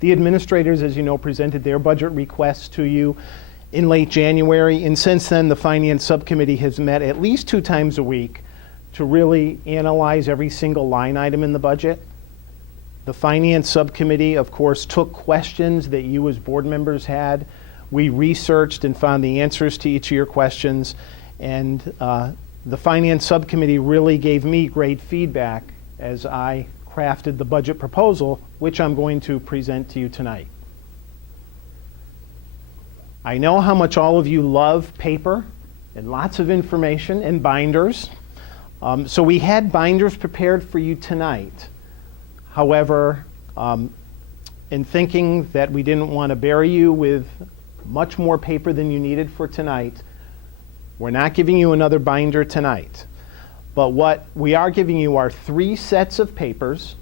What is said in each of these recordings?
The administrators, as you know, presented their budget requests to you in late January, and since then the Finance Subcommittee has met at least 2 times a week to really analyze every single line item in the budget. The Finance Subcommittee, of course, took questions that you as board members had. We researched and found the answers to each of your questions, and the Finance Subcommittee really gave me great feedback as I crafted the budget proposal, which I'm going to present to you tonight. I know how much all of you love paper and lots of information and binders. So we had binders prepared for you tonight. However, in thinking that we didn't want to bury you with much more paper than you needed for tonight, we're not giving you another binder tonight. But what we are giving you are 3 sets of papers.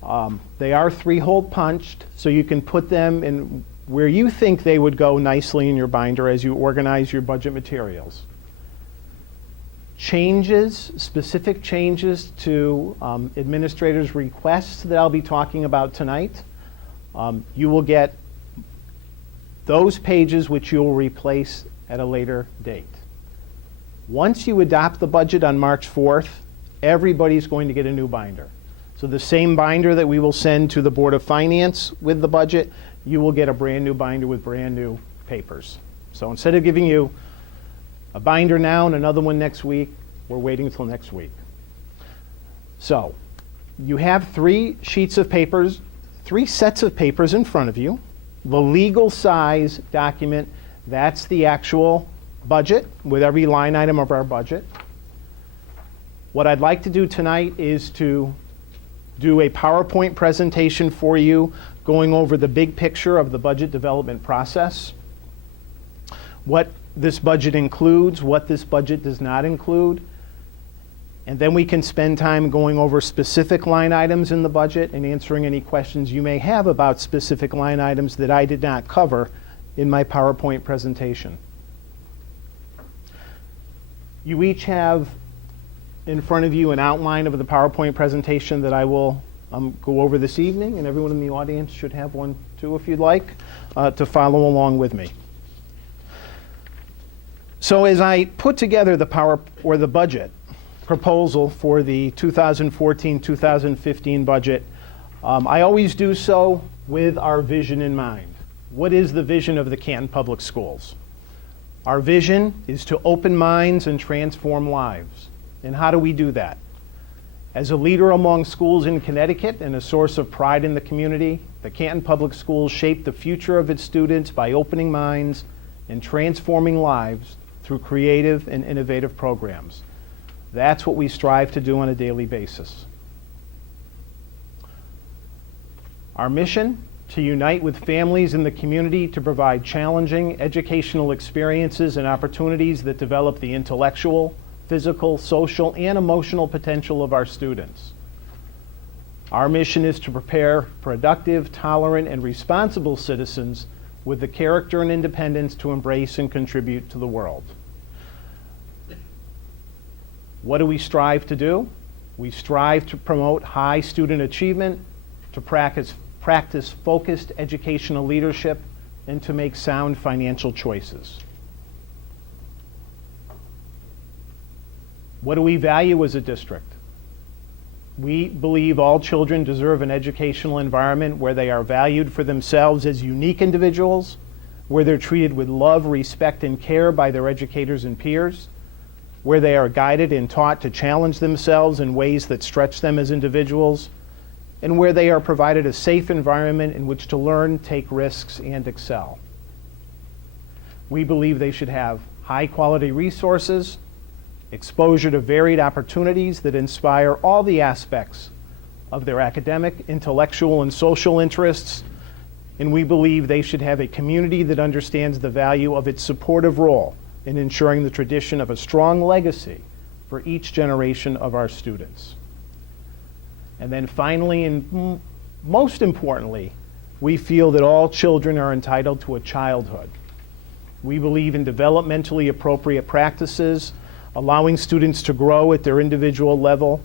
They are 3-hole punched, so you can put them in where you think they would go nicely in your binder as you organize your budget materials. Changes, specific changes to administrators' requests that I'll be talking about tonight. You will get those pages which you will replace at a later date. Once you adopt the budget on March 4th, everybody's going to get a new binder. So the same binder that we will send to the Board of Finance with the budget, you will get a brand new binder with brand new papers. So instead of giving you a binder now and another one next week, we're waiting until next week. So you have 3 sheets of papers, 3 sets of papers in front of you. The legal size document, that's the actual budget with every line item of our budget. What I'd like to do tonight is to do a PowerPoint presentation for you going over the big picture of the budget development process, what this budget includes, what this budget does not include, and then we can spend time going over specific line items in the budget and answering any questions you may have about specific line items that I did not cover in my PowerPoint presentation. You each have in front of you an outline of the PowerPoint presentation that I will go over this evening, and everyone in the audience should have one too if you'd like to follow along with me. So as I put together the budget proposal for the 2014-2015 budget, I always do so with our vision in mind. What is the vision of the Canton Public Schools? Our vision is to open minds and transform lives. And how do we do that? As a leader among schools in Connecticut and a source of pride in the community, the Canton Public Schools shape the future of its students by opening minds and transforming lives through creative and innovative programs. That's what we strive to do on a daily basis. Our mission: to unite with families in the community to provide challenging educational experiences and opportunities that develop the intellectual, physical, social, and emotional potential of our students. Our mission is to prepare productive, tolerant, and responsible citizens with the character and independence to embrace and contribute to the world. What do we strive to do? We strive to promote high student achievement, to practice focused educational leadership, and to make sound financial choices. What do we value as a district? We believe all children deserve an educational environment where they are valued for themselves as unique individuals, where they're treated with love, respect, and care by their educators and peers, where they are guided and taught to challenge themselves in ways that stretch them as individuals, and where they are provided a safe environment in which to learn, take risks, and excel. We believe they should have high-quality resources, exposure to varied opportunities that inspire all the aspects of their academic, intellectual, and social interests, and we believe they should have a community that understands the value of its supportive role in ensuring the tradition of a strong legacy for each generation of our students. And then finally, and most importantly, we feel that all children are entitled to a childhood. We believe in developmentally appropriate practices, allowing students to grow at their individual level,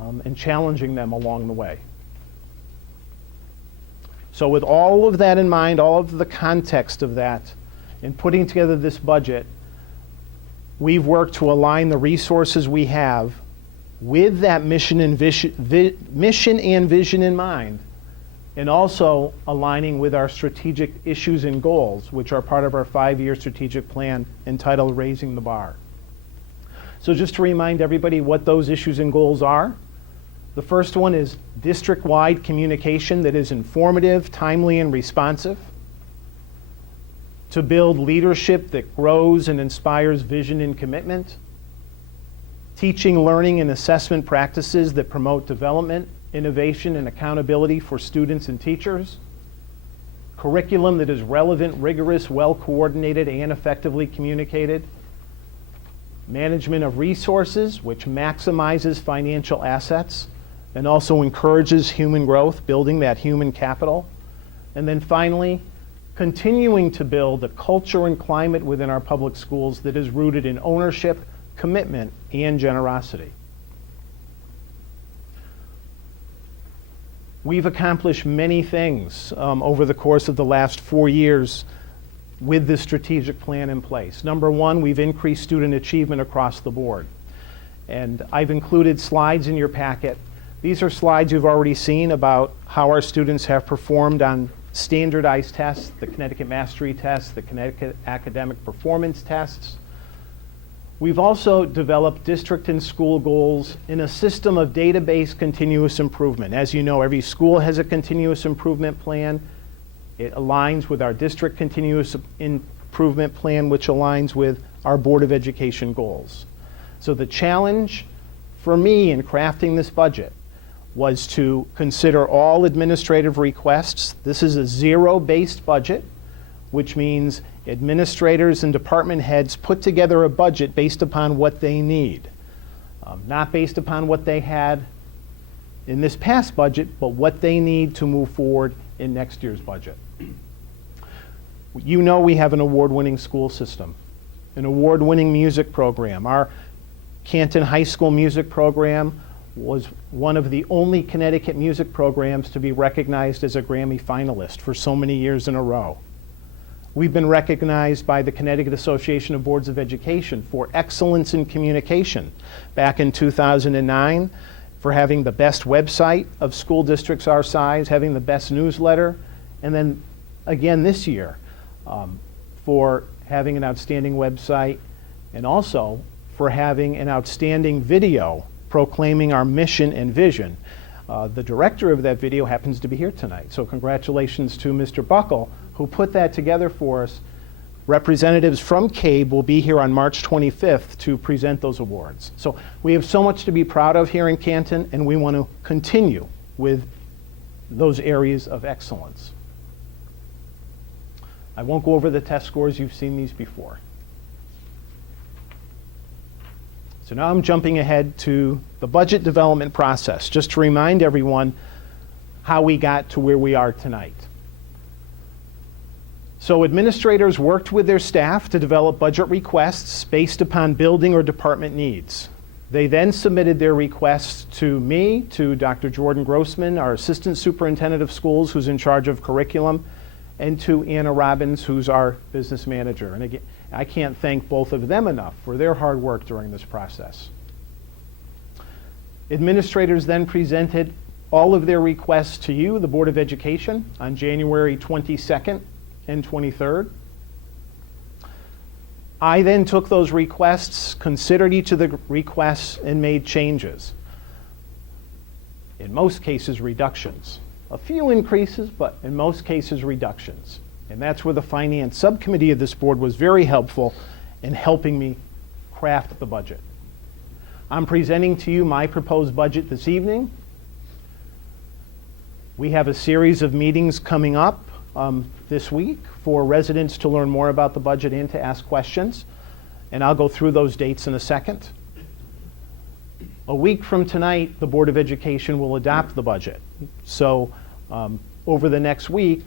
and challenging them along the way. So with all of that in mind, all of the context of that, in putting together this budget, we've worked to align the resources we have with that mission and vision in mind, and also aligning with our strategic issues and goals, which are part of our 5-year strategic plan entitled Raising the Bar. So just to remind everybody what those issues and goals are, the first one is district-wide communication that is informative, timely, and responsive, to build leadership that grows and inspires vision and commitment, teaching, learning, and assessment practices that promote development, innovation, and accountability for students and teachers, curriculum that is relevant, rigorous, well-coordinated, and effectively communicated, management of resources, which maximizes financial assets and also encourages human growth, building that human capital, and then finally, continuing to build a culture and climate within our public schools that is rooted in ownership, commitment, and generosity. We've accomplished many things over the course of the last 4 years with this strategic plan in place. Number one, we've increased student achievement across the board. And I've included slides in your packet. These are slides you've already seen about how our students have performed on standardized tests, the Connecticut Mastery Test, the Connecticut Academic Performance Tests. We've also developed district and school goals in a system of database continuous improvement. As you know, every school has a continuous improvement plan. It aligns with our district continuous improvement plan, which aligns with our Board of Education goals. So the challenge for me in crafting this budget was to consider all administrative requests. This is a zero-based budget, which means administrators and department heads put together a budget based upon what they need, not based upon what they had in this past budget, but what they need to move forward in next year's budget. You know we have an award-winning school system, an award-winning music program. Our Canton High School music program was one of the only Connecticut music programs to be recognized as a Grammy finalist for so many years in a row. We've been recognized by the Connecticut Association of Boards of Education for excellence in communication back in 2009, for having the best website of school districts our size, having the best newsletter, and then again this year for having an outstanding website, and also for having an outstanding video proclaiming our mission and vision. The director of that video happens to be here tonight, so congratulations to Mr. Buckle, who put that together for us. Representatives from CABE will be here on March 25th to present those awards. So we have so much to be proud of here in Canton, and we want to continue with those areas of excellence. I won't go over the test scores. You've seen these before. So now I'm jumping ahead to the budget development process, just to remind everyone how we got to where we are tonight. So administrators worked with their staff to develop budget requests based upon building or department needs. They then submitted their requests to me, to Dr. Jordan Grossman, our Assistant Superintendent of Schools, who's in charge of curriculum, and to Anna Robbins, who's our business manager. And again, I can't thank both of them enough for their hard work during this process. Administrators then presented all of their requests to you, the Board of Education, on January 22nd and 23rd. I then took those requests, considered each of the requests, and made changes. In most cases, reductions. A few increases, but in most cases, reductions. And that's where the finance subcommittee of this board was very helpful in helping me craft the budget. I'm presenting to you my proposed budget this evening. We have a series of meetings coming up this week for residents to learn more about the budget and to ask questions. And I'll go through those dates in a second. A week from tonight, the Board of Education will adopt the budget. So over the next week,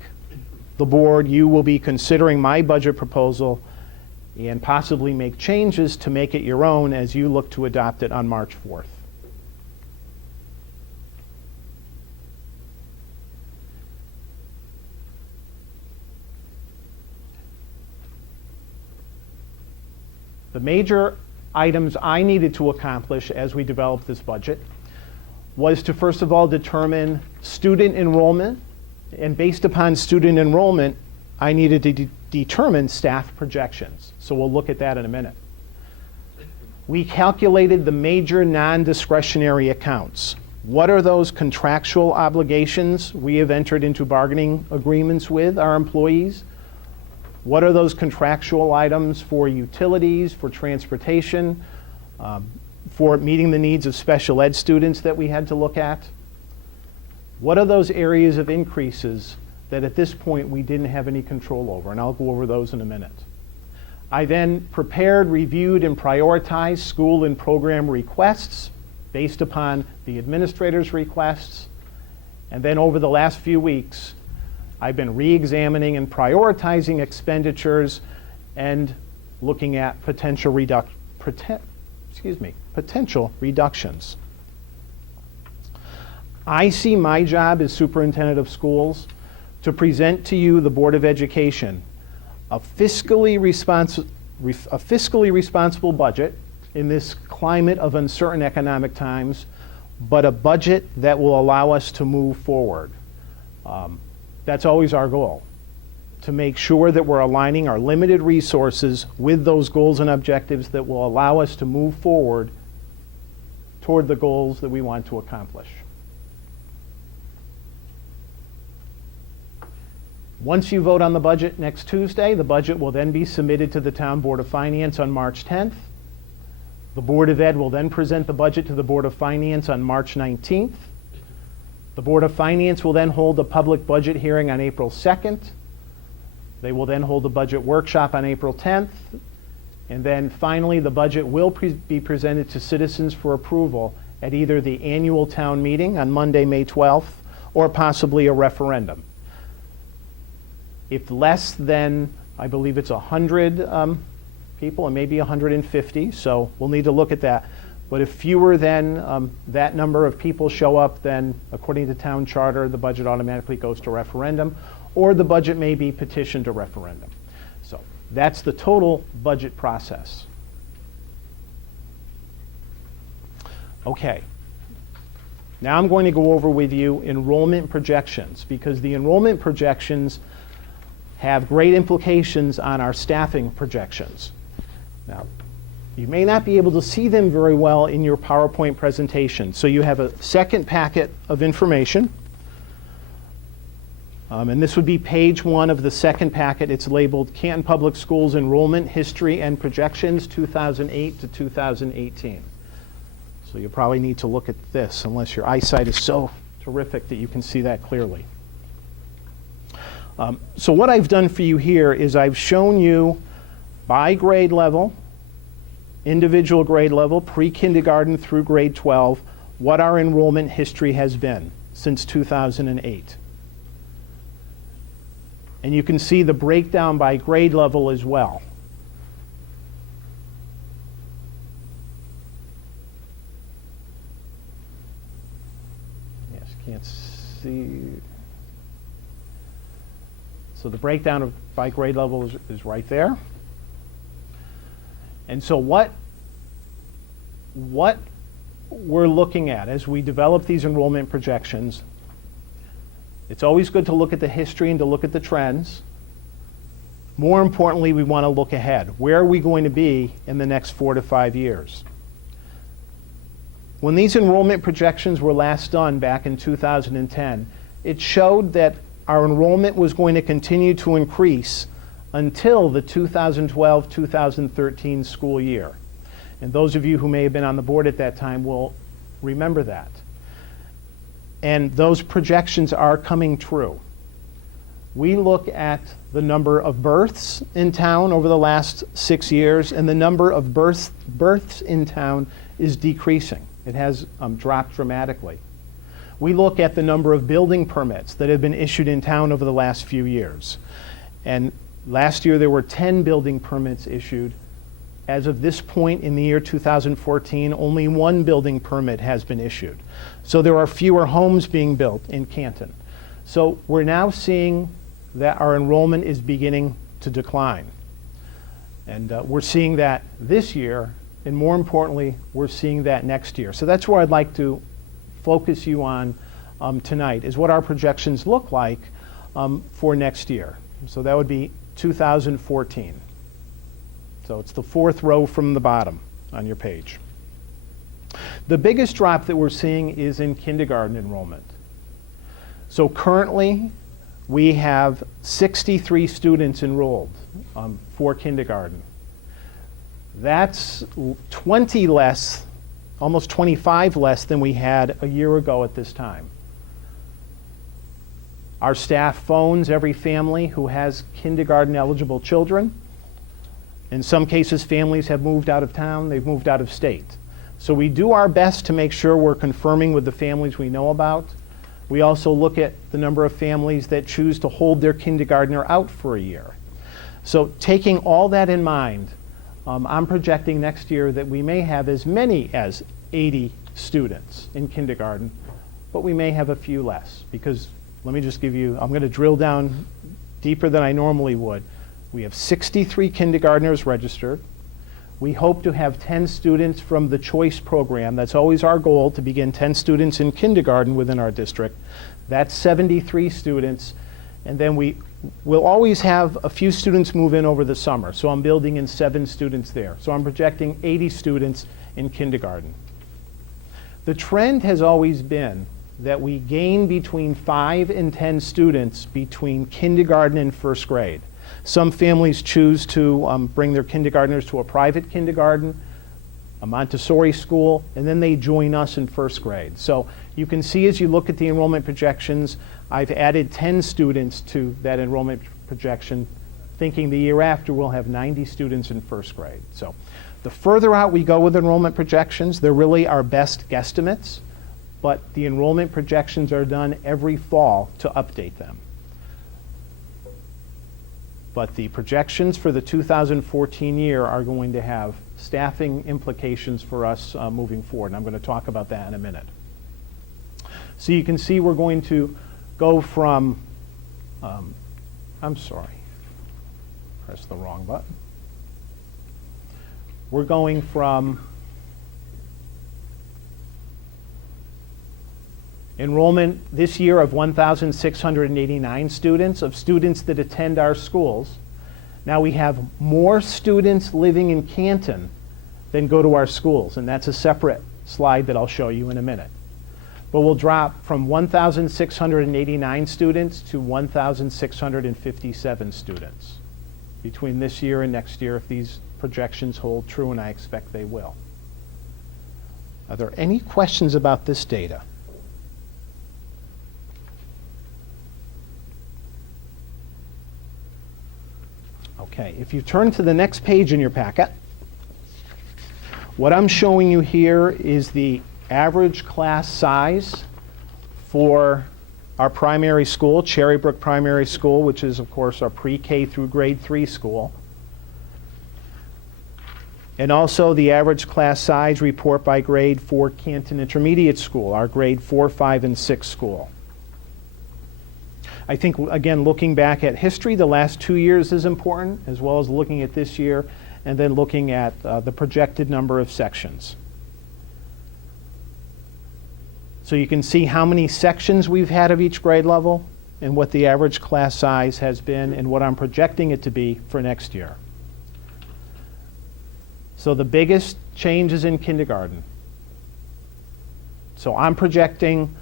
the board, you will be considering my budget proposal and possibly make changes to make it your own as you look to adopt it on March 4th. The major items I needed to accomplish as we developed this budget was to first of all determine student enrollment, and based upon student enrollment, I needed to determine staff projections. So we'll look at that in a minute. We calculated the major non-discretionary accounts. What are those contractual obligations we have entered into bargaining agreements with our employees? What are those contractual items for utilities, for transportation, for meeting the needs of special ed students that we had to look at? What are those areas of increases that at this point we didn't have any control over? And I'll go over those in a minute. I then prepared, reviewed, and prioritized school and program requests based upon the administrator's requests. And then over the last few weeks, I've been re-examining and prioritizing expenditures and looking at potential reductions. I see my job as superintendent of schools to present to you, the Board of Education, a fiscally responsible budget in this climate of uncertain economic times, but a budget that will allow us to move forward. That's always our goal, to make sure that we're aligning our limited resources with those goals and objectives that will allow us to move forward toward the goals that we want to accomplish. Once you vote on the budget next Tuesday, the budget will then be submitted to the Town Board of Finance on March 10th. The Board of Ed will then present the budget to the Board of Finance on March 19th. The Board of Finance will then hold a public budget hearing on April 2nd. They will then hold a budget workshop on April 10th. And then finally, the budget will be presented to citizens for approval at either the annual town meeting on Monday, May 12th, or possibly a referendum. If less than, I believe it's 100 people, and maybe 150, so we'll need to look at that. But if fewer than that number of people show up, then according to town charter, the budget automatically goes to referendum, or the budget may be petitioned to referendum. So that's the total budget process. Okay. Now I'm going to go over with you enrollment projections, because the enrollment projections have great implications on our staffing projections. Now, you may not be able to see them very well in your PowerPoint presentation. So you have a second packet of information. And this would be page 1 of the second packet. It's labeled Canton Public Schools Enrollment History and Projections 2008 to 2018. So you'll probably need to look at this unless your eyesight is so terrific that you can see that clearly. So what I've done for you here is I've shown you by grade level, individual grade level, pre-kindergarten through grade 12, what our enrollment history has been since 2008. And you can see the breakdown by grade level as well. Yes, can't see. So the breakdown by grade level is right there. And so what we're looking at as we develop these enrollment projections, it's always good to look at the history and to look at the trends. More importantly, we want to look ahead. Where are we going to be in the next 4 to 5 years? When these enrollment projections were last done back in 2010, it showed that our enrollment was going to continue to increase until the 2012-2013 school year. And those of you who may have been on the board at that time will remember that. And those projections are coming true. We look at the number of births in town over the last 6 years, and the number of births in town is decreasing. It has dropped dramatically. We look at the number of building permits that have been issued in town over the last few years. And last year there were 10 building permits issued. As of this point in the year 2014, only 1 building permit has been issued. So there are fewer homes being built in Canton. So we're now seeing that our enrollment is beginning to decline. And we're seeing that this year, and more importantly, we're seeing that next year. So that's where I'd like to focus you on tonight, is what our projections look like for next year. So that would be 2014. So it's the fourth row from the bottom on your page. The biggest drop that we're seeing is in kindergarten enrollment. So currently, we have 63 students enrolled for kindergarten. That's 20 less, almost 25 less than we had a year ago at this time. Our staff phones every family who has kindergarten eligible children. In some cases, families have moved out of town, they've moved out of state. So we do our best to make sure we're confirming with the families we know about. We also look at the number of families that choose to hold their kindergartner out for a year. So taking all that in mind, I'm projecting next year that we may have as many as 80 students in kindergarten, but we may have a few less, because let me just give you, I'm going to drill down deeper than I normally would. We have 63 kindergartners registered. We hope to have 10 students from the choice program. That's always our goal, to begin 10 students in kindergarten within our district. That's 73 students. And then we will always have a few students move in over the summer. So I'm building in 7 students there. So I'm projecting 80 students in kindergarten. The trend has always been that we gain between 5 and 10 students between kindergarten and first grade. Some families choose to bring their kindergartners to a private kindergarten, a Montessori school, and then they join us in first grade. So you can see, as you look at the enrollment projections, I've added 10 students to that enrollment projection, thinking the year after we'll have 90 students in first grade. So the further out we go with enrollment projections, they're really our best guesstimates, but the enrollment projections are done every fall to update them. But the projections for the 2014 year are going to have staffing implications for us moving forward, and I'm going to talk about that in a minute. So you can see we're going to go from, I'm sorry, press the wrong button. We're going from enrollment this year of 1,689 students, of students that attend our schools. Now we have more students living in Canton than go to our schools, and that's a separate slide that I'll show you in a minute. But we'll drop from 1,689 students to 1,657 students between this year and next year, if these projections hold true, and I expect they will. Are there any questions about this data? Okay, if you turn to the next page in your packet, what I'm showing you here is the average class size for our primary school, Cherry Brook Primary School, which is, of course, our pre-K through grade 3 school. And also the average class size report by grade for Canton Intermediate School, our grade 4, 5, and 6 school. I think, again, looking back at history, the last 2 years is important, as well as looking at this year, and then looking at the projected number of sections. So you can see how many sections we've had of each grade level, and what the average class size has been, and what I'm projecting it to be for next year. So the biggest change is in kindergarten. So I'm projecting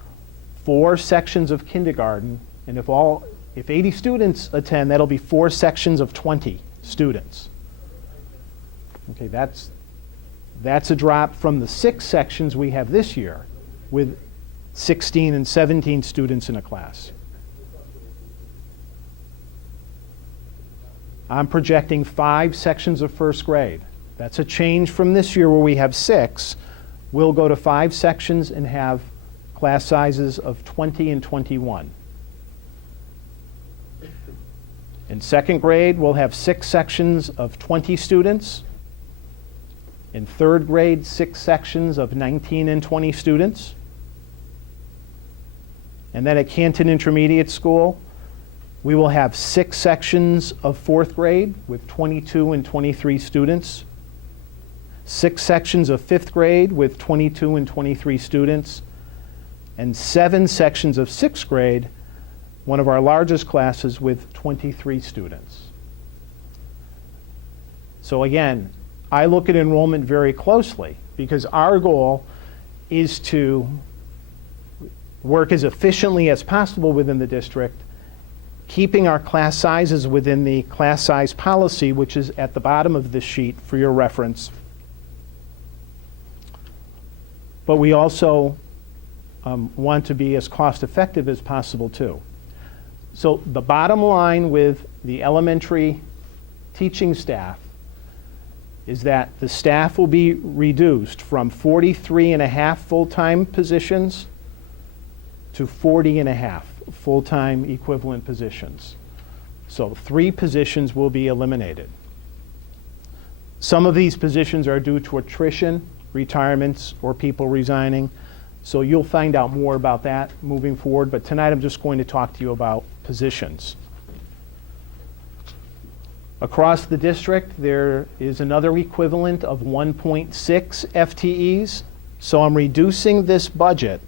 4 sections of kindergarten, and if 80 students attend, that'll be 4 sections of 20 students. Okay, that's a drop from the 6 sections we have this year, with 16 and 17 students in a class. I'm projecting 5 sections of first grade. That's a change from this year where we have 6. We'll go to 5 sections and have class sizes of 20 and 21. In second grade, we'll have 6 sections of 20 students. In third grade, 6 sections of 19 and 20 students. And then at Canton Intermediate School, We will have 6 sections of 4th grade with 22 and 23 students, 6 sections of 5th grade with 22 and 23 students, and 7 sections of 6th grade, one of our largest classes, with 23 students. So again, I look at enrollment very closely because our goal is to work as efficiently as possible within the district, keeping our class sizes within the class size policy, which is at the bottom of this sheet for your reference. But we also want to be as cost effective as possible too. So the bottom line with the elementary teaching staff is that the staff will be reduced from 43.5 full-time positions to 40.5 full-time equivalent positions. So 3 positions will be eliminated. Some of these positions are due to attrition, retirements, or people resigning. So you'll find out more about that moving forward, but tonight I'm just going to talk to you about positions. Across the district, there is another equivalent of 1.6 FTEs. So I'm reducing this budget.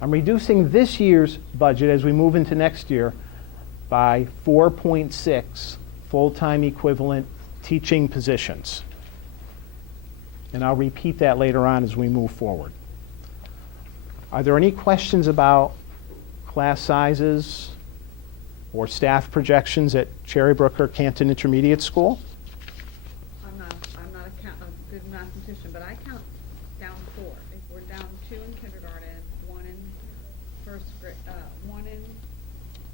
I'm reducing this year's budget as we move into next year by 4.6 full-time equivalent teaching positions. And I'll repeat that later on as we move forward. Are there any questions about class sizes or staff projections at Cherrybrook or Canton Intermediate School? I'm not a good mathematician, but I count down 4. If we're down 2 in kindergarten, 1 in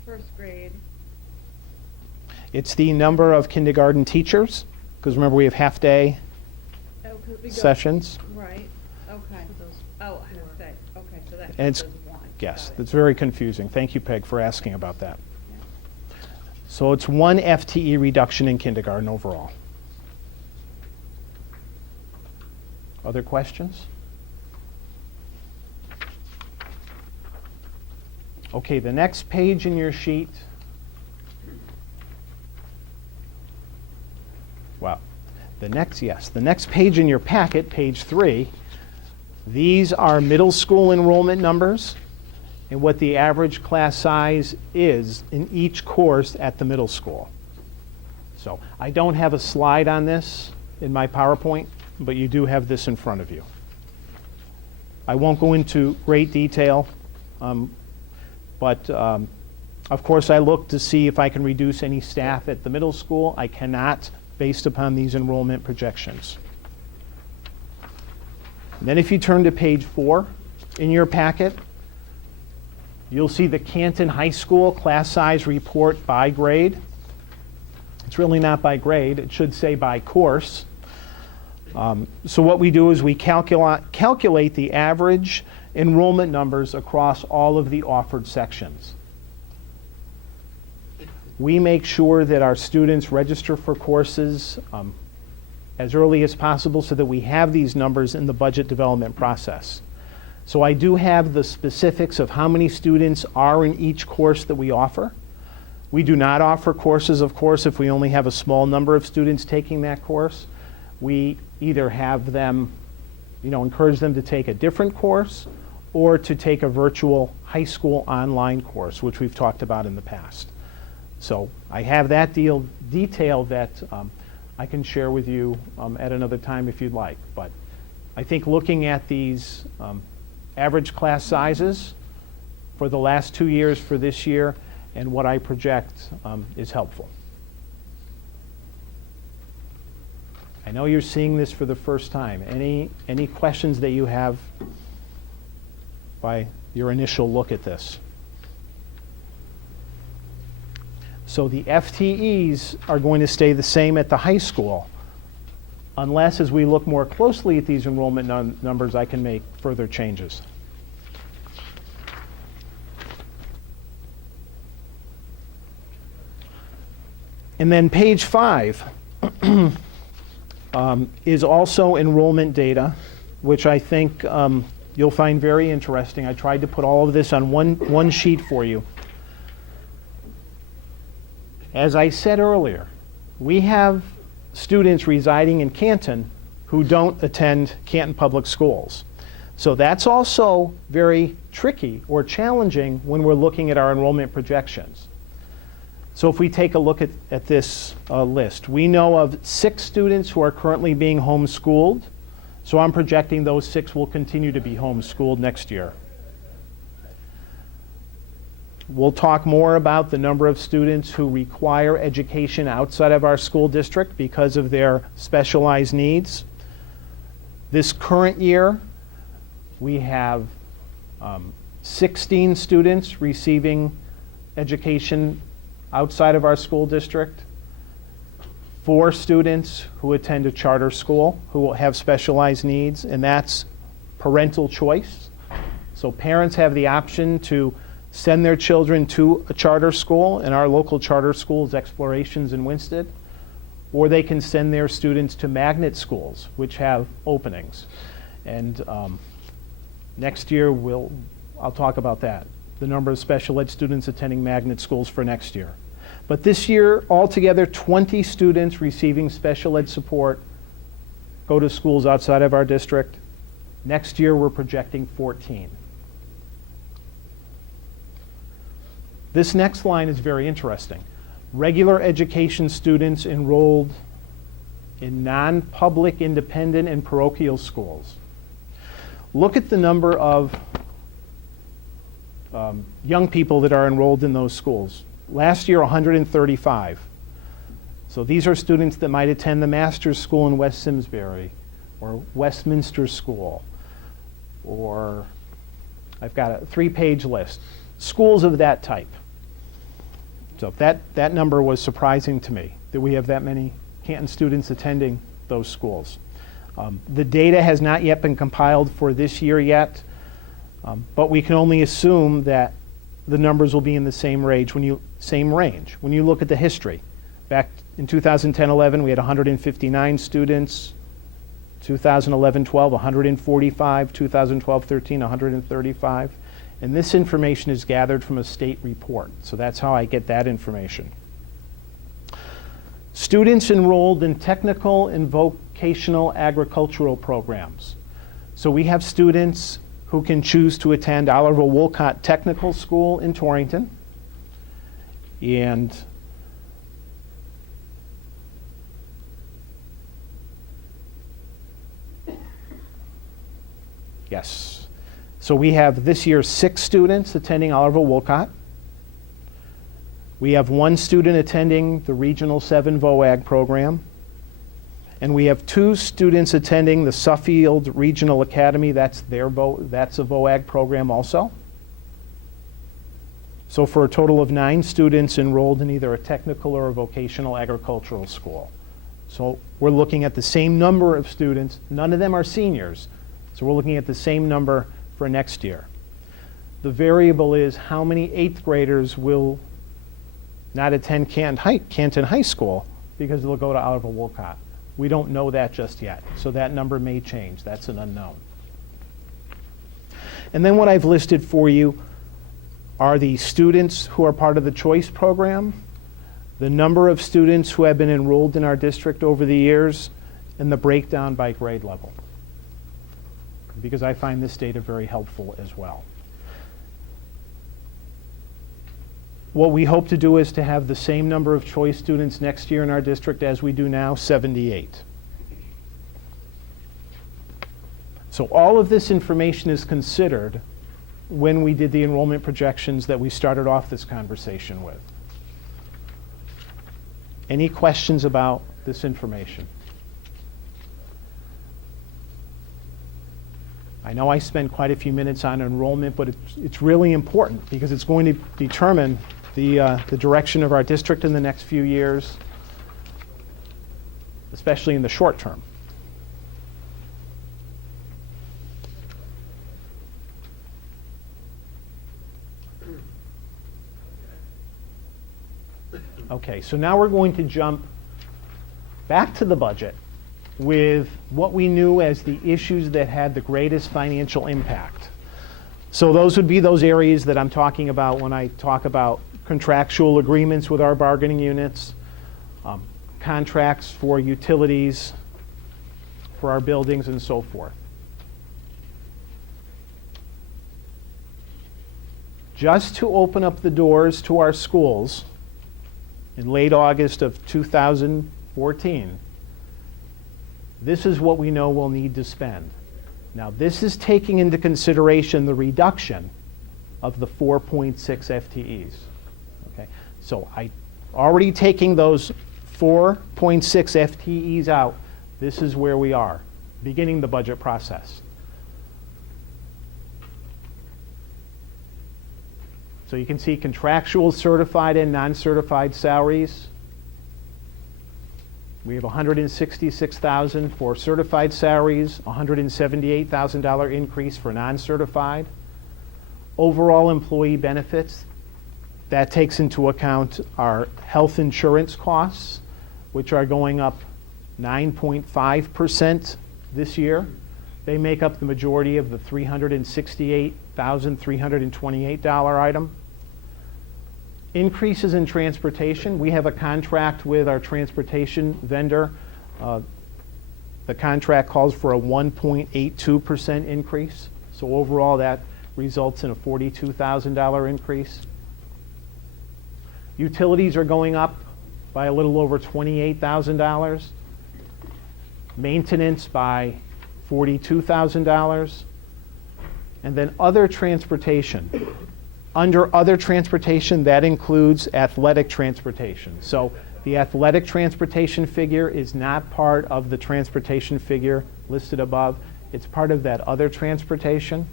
first grade. It's the number of kindergarten teachers, because remember we have half-day sessions. Right. Okay. Oh, half day. Okay, so that And it's, does 1. yes, that's very confusing. Thank you, Peg, for asking about that. So it's 1 FTE reduction in kindergarten overall. Other questions? Okay, the next page in your sheet. Wow. The next page in your packet, page 3, these are middle school enrollment numbers and what the average class size is in each course at the middle school. So I don't have a slide on this in my PowerPoint, but you do have this in front of you. I won't go into great detail, but of course I look to see if I can reduce any staff at the middle school. I cannot, based upon these enrollment projections. And then if you turn to page 4 in your packet, you'll see the Canton High School class size report by grade. It's really not by grade, it should say by course. So what we do is we calculate the average enrollment numbers across all of the offered sections. We make sure that our students register for courses as early as possible so that we have these numbers in the budget development process. So I do have the specifics of how many students are in each course that we offer. We do not offer courses, of course, if we only have a small number of students taking that course. We either have them, encourage them to take a different course or to take a virtual high school online course, which we've talked about in the past. So I have that detail that I can share with you at another time if you'd like. But I think looking at these average class sizes for the last 2 years for this year and what I project is helpful. I know you're seeing this for the first time. Any questions that you have by your initial look at this? So the FTEs are going to stay the same at the high school, unless as we look more closely at these enrollment numbers, I can make further changes. And then page 5 is also enrollment data, which I think you'll find very interesting. I tried to put all of this on one sheet for you. As I said earlier, we have students residing in Canton who don't attend Canton Public Schools. So that's also very tricky or challenging when we're looking at our enrollment projections. So if we take a look at this list, we know of 6 students who are currently being homeschooled. So I'm projecting those 6 will continue to be homeschooled next year. We'll talk more about the number of students who require education outside of our school district because of their specialized needs. This current year, we have 16 students receiving education outside of our school district, 4 students who attend a charter school who have specialized needs, and that's parental choice. So parents have the option to send their children to a charter school, and our local charter school is Explorations in Winsted, or they can send their students to magnet schools, which have openings. And next year, I'll talk about that, the number of special ed students attending magnet schools for next year. But this year, altogether, 20 students receiving special ed support go to schools outside of our district. Next year, we're projecting 14. This next line is very interesting. Regular education students enrolled in non-public, independent, and parochial schools. Look at the number of young people that are enrolled in those schools. Last year, 135. So these are students that might attend the master's school in West Simsbury, or Westminster School, or I've got a 3-page list. Schools of that type. So that number was surprising to me, that we have that many Canton students attending those schools. The data has not yet been compiled for this year yet, but we can only assume that the numbers will be in the same range when you look at the history. Back in 2010-11, we had 159 students. 2011-12, 145. 2012-13, 135. And this information is gathered from a state report. So that's how I get that information. Students enrolled in technical and vocational agricultural programs. So we have students who can choose to attend Oliver Wolcott Technical School in Torrington. And yes. So we have this year 6 students attending Oliver Wolcott. We have 1 student attending the Regional 7 VOAG program. And we have 2 students attending the Suffield Regional Academy. That's a VOAG program also. So for a total of 9 students enrolled in either a technical or a vocational agricultural school. So we're looking at the same number of students. None of them are seniors. So we're looking at the same number for next year. The variable is how many 8th graders will not attend Canton High School because they'll go to Oliver Wolcott. We don't know that just yet, so that number may change. That's an unknown. And then what I've listed for you are the students who are part of the choice program, the number of students who have been enrolled in our district over the years, and the breakdown by grade level, because I find this data very helpful as well. What we hope to do is to have the same number of choice students next year in our district as we do now, 78. So all of this information is considered when we did the enrollment projections that we started off this conversation with. Any questions about this information? I know I spent quite a few minutes on enrollment, but it's really important because it's going to determine the direction of our district in the next few years, especially in the short term. Okay, so now we're going to jump back to the budget with what we knew as the issues that had the greatest financial impact. So those would be those areas that I'm talking about when I talk about contractual agreements with our bargaining units, contracts for utilities, for our buildings, and so forth. Just to open up the doors to our schools in late August of 2014, this is what we know we'll need to spend. Now, this is taking into consideration the reduction of the 4.6 FTEs. Okay? So already taking those 4.6 FTEs out, this is where we are, beginning the budget process. So you can see contractual, certified, and non-certified salaries. We have $166,000 for certified salaries, $178,000 increase for non-certified. Overall employee benefits, that takes into account our health insurance costs, which are going up 9.5% this year. They make up the majority of the $368,328 item. Increases in transportation. We have a contract with our transportation vendor. The contract calls for a 1.82% increase. So overall, that results in a $42,000 increase. Utilities are going up by a little over $28,000. Maintenance by $42,000. And then other transportation. Under other transportation, that includes athletic transportation. So the athletic transportation figure is not part of the transportation figure listed above. It's part of that other transportation.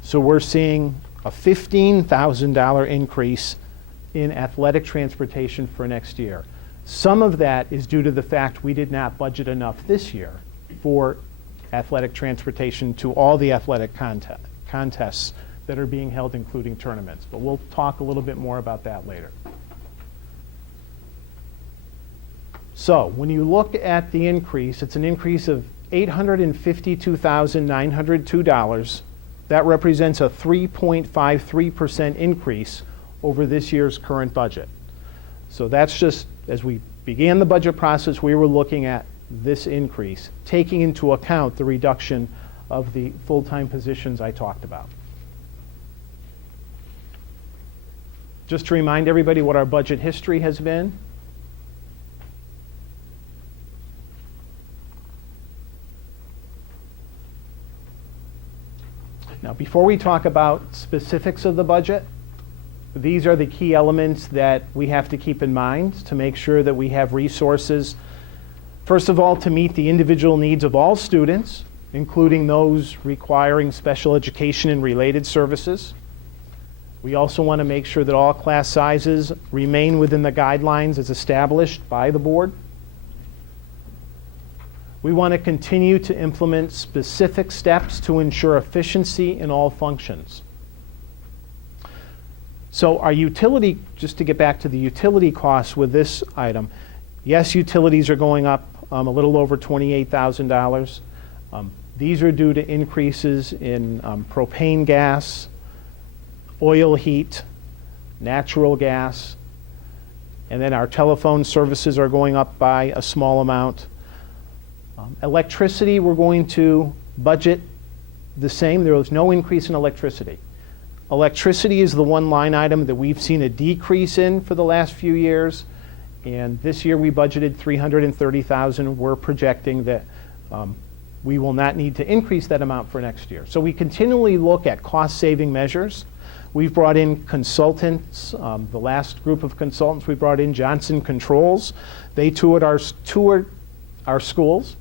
So we're seeing a $15,000 increase in athletic transportation for next year. Some of that is due to the fact we did not budget enough this year for athletic transportation to all the athletic contests that are being held, including tournaments. But we'll talk a little bit more about that later. So when you look at the increase, it's an increase of $852,902. That represents a 3.53% increase over this year's current budget. So that's just, as we began the budget process, we were looking at this increase, taking into account the reduction of the full-time positions I talked about. Just to remind everybody what our budget history has been. Now, before we talk about specifics of the budget, these are the key elements that we have to keep in mind to make sure that we have resources, first of all, to meet the individual needs of all students, including those requiring special education and related services. We also want to make sure that all class sizes remain within the guidelines as established by the board. We want to continue to implement specific steps to ensure efficiency in all functions. So our utility, just to get back to the utility costs with this item, yes, utilities are going up a little over $28,000. These are due to increases in propane gas, oil heat, natural gas, and then our telephone services are going up by a small amount. Electricity, we're going to budget the same. There was no increase in electricity. Electricity is the one line item that we've seen a decrease in for the last few years, and this year we budgeted $330,000. We're projecting that we will not need to increase that amount for next year. So we continually look at cost-saving measures. We've brought in consultants. The last group of consultants we brought in, Johnson Controls. They toured our schools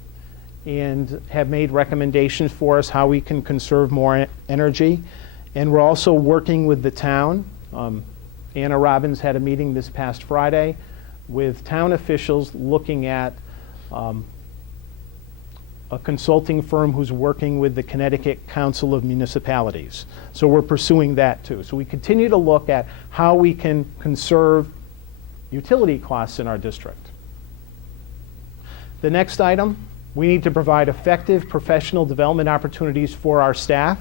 and have made recommendations for us how we can conserve more energy. And we're also working with the town. Anna Robbins had a meeting this past Friday with town officials looking at a consulting firm who's working with the Connecticut Council of Municipalities. So we're pursuing that too. So we continue to look at how we can conserve utility costs in our district. The next item, we need to provide effective professional development opportunities for our staff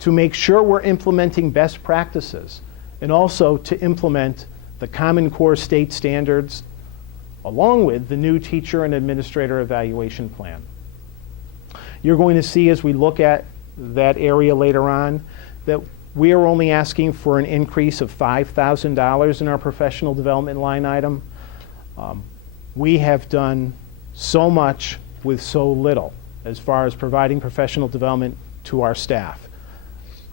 to make sure we're implementing best practices and also to implement the Common Core state standards, along with the new teacher and administrator evaluation plan. You're going to see as we look at that area later on that we are only asking for an increase of $5,000 in our professional development line item. We have done so much with so little as far as providing professional development to our staff.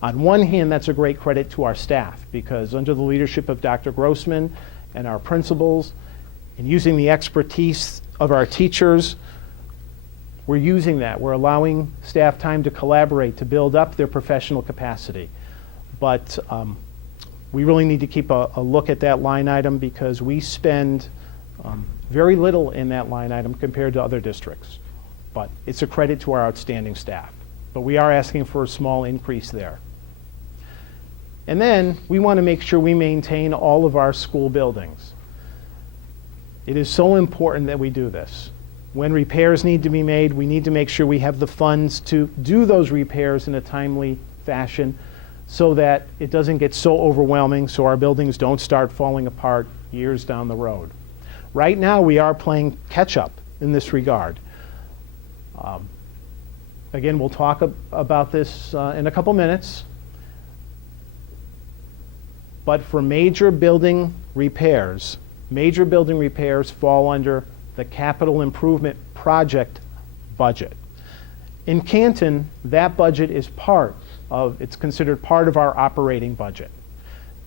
On one hand, that's a great credit to our staff because under the leadership of Dr. Grossman and our principals and using the expertise of our teachers, we're using that. We're allowing staff time to collaborate, to build up their professional capacity. But we really need to keep a look at that line item because we spend very little in that line item compared to other districts. But it's a credit to our outstanding staff. But we are asking for a small increase there. And then we want to make sure we maintain all of our school buildings. It is so important that we do this. When repairs need to be made, we need to make sure we have the funds to do those repairs in a timely fashion so that it doesn't get so overwhelming so our buildings don't start falling apart years down the road. Right now, we are playing catch-up in this regard. Again, we'll talk about this in a couple minutes. But for major building repairs fall under the capital improvement project budget. In Canton, that budget is it's considered part of our operating budget.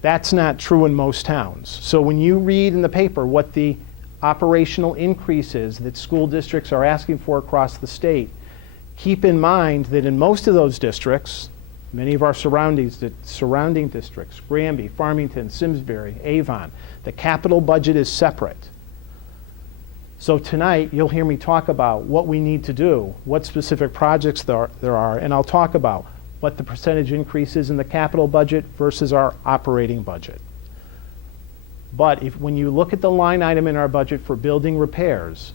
That's not true in most towns. So when you read in the paper what the operational increases that school districts are asking for across the state, keep in mind that in most of those districts, many of our surrounding districts, Granby, Farmington, Simsbury, Avon, the capital budget is separate. So tonight, you'll hear me talk about what we need to do, what specific projects there are, and I'll talk about what the percentage increase is in the capital budget versus our operating budget. But when you look at the line item in our budget for building repairs,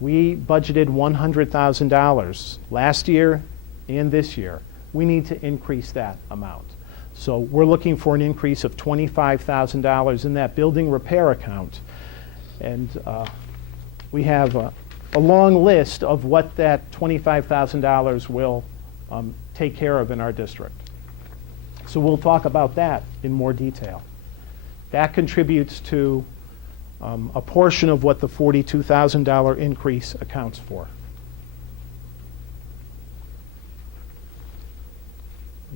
we budgeted $100,000 last year and this year. We need to increase that amount. So we're looking for an increase of $25,000 in that building repair account. And we have a long list of what that $25,000 will take care of in our district. So we'll talk about that in more detail. That contributes to a portion of what the $42,000 increase accounts for.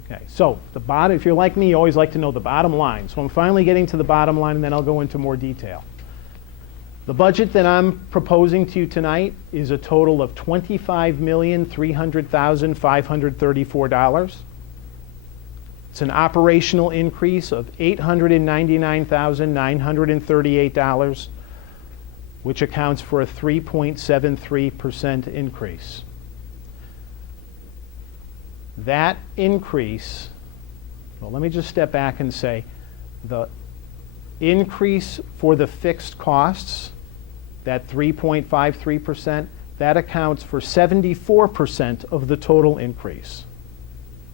Okay, so the bottom, if you're like me, you always like to know the bottom line. So I'm finally getting to the bottom line, and then I'll go into more detail. The budget that I'm proposing to you tonight is a total of $25,300,534. It's an operational increase of $899,938, which accounts for a 3.73% increase. That increase, well, let me just step back and say the increase for the fixed costs, that 3.53%, that accounts for 74% of the total increase.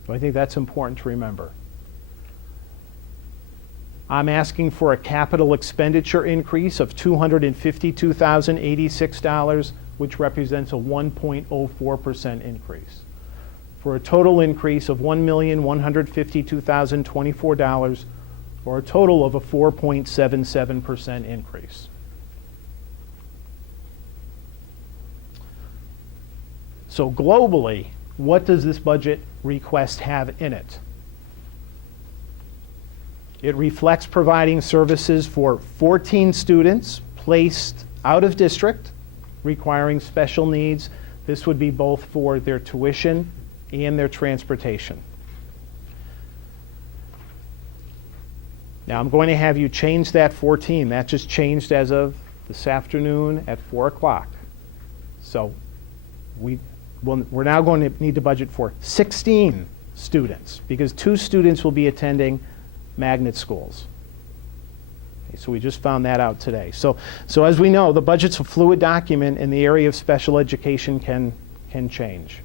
So I think that's important to remember. I'm asking for a capital expenditure increase of $252,086, which represents a 1.04% increase, for a total increase of $1,152,024, or a total of a 4.77% increase. So globally, what does this budget request have in it? It reflects providing services for 14 students placed out of district requiring special needs. This would be both for their tuition and their transportation. Now I'm going to have you change that 14. That just changed as of this afternoon at 4 o'clock. So we're now going to need to budget for 16 students because 2 students will be attending magnet schools. Okay, so we just found that out today. So as we know, the budget's a fluid document and the area of special education can change.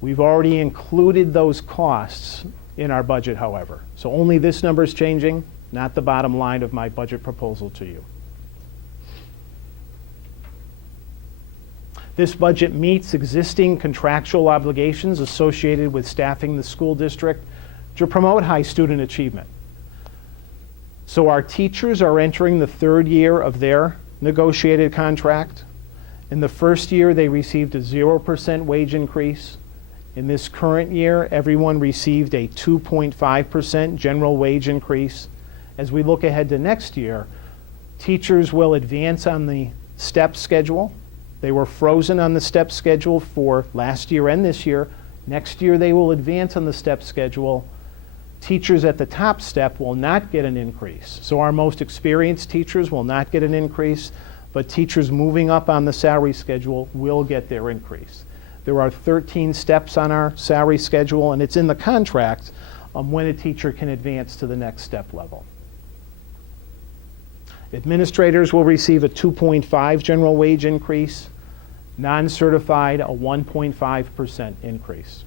We've already included those costs in our budget, however. So only this number is changing. not the bottom line of my budget proposal to you. This budget meets existing contractual obligations associated with staffing the school district to promote high student achievement. So our teachers are entering the third year of their negotiated contract. In the first year, they received a 0% wage increase. In this current year, everyone received a 2.5% general wage increase. As we look ahead to next year, teachers will advance on the STEP schedule. They were frozen on the STEP schedule for last year and this year. Next year, they will advance on the STEP schedule. Teachers at the top step will not get an increase. So our most experienced teachers will not get an increase, but teachers moving up on the salary schedule will get their increase. There are 13 steps on our salary schedule, and it's in the contract when a teacher can advance to the next step level. Administrators will receive a 2.5 general wage increase, non-certified a 1.5% increase.